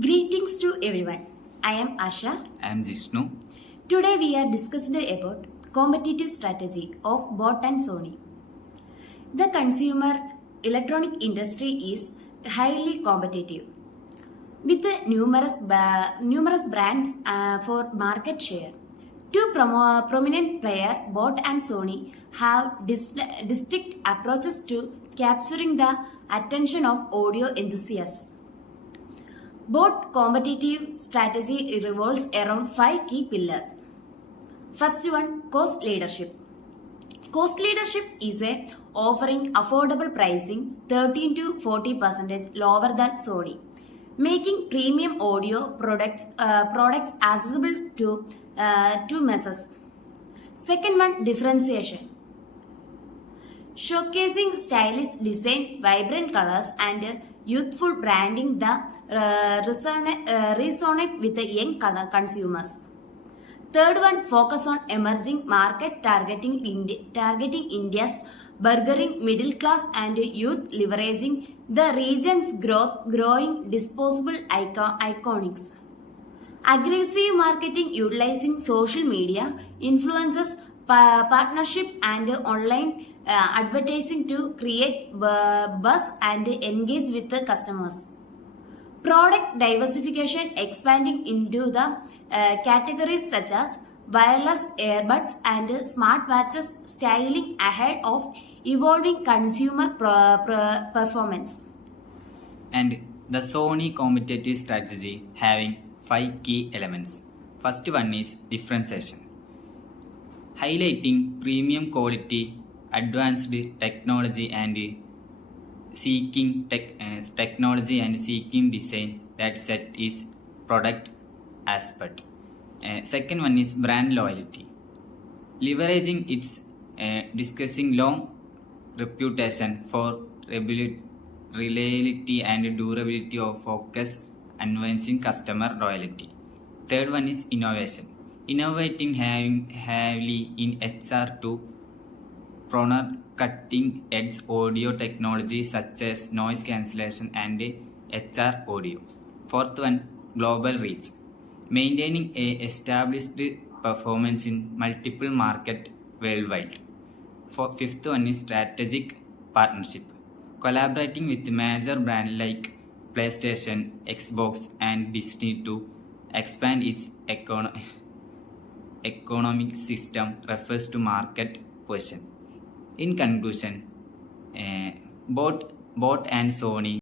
Greetings to everyone. I am Asha. I am Jishnu. Today we are discussing about competitive strategy of BOT and Sony. The consumer electronic industry is highly competitive with numerous brands for market share. Two prominent players, BOT and Sony, have distinct approaches to capturing the attention of audio enthusiasts. BOT competitive strategy revolves around 5 key pillars. First one, cost leadership. Cost leadership is offering affordable pricing 13 to 40% lower than Sony, making premium audio products accessible to masses. Second one, differentiation. Showcasing stylish design, vibrant colors, and youthful branding that resonate with the young consumers. Third one, focus on emerging market targeting India's burgeoning middle class and youth, leveraging the region's growing disposable iconics. Aggressive marketing utilizing social media, influencers, partnership, and online advertising to create buzz and engage with the customers. Product diversification expanding into the categories such as wireless earbuds and smartwatches, styling ahead of evolving consumer performance. And the Sony competitive strategy having 5 key elements. First one is differentiation. Highlighting premium quality, advanced technology and seeking design that set is product aspect. Second one is brand loyalty. Leveraging its discussing long reputation for reliability and durability of focus, advancing customer loyalty. Third one is innovation. Innovating heavily in HR to pioneer cutting-edge audio technology such as noise cancellation and HR audio. Fourth one, global reach. Maintaining a established performance in multiple markets worldwide. Fifth one is strategic partnership. Collaborating with major brands like PlayStation, Xbox, and Disney to expand its economic system refers to market position. In conclusion, both and Sony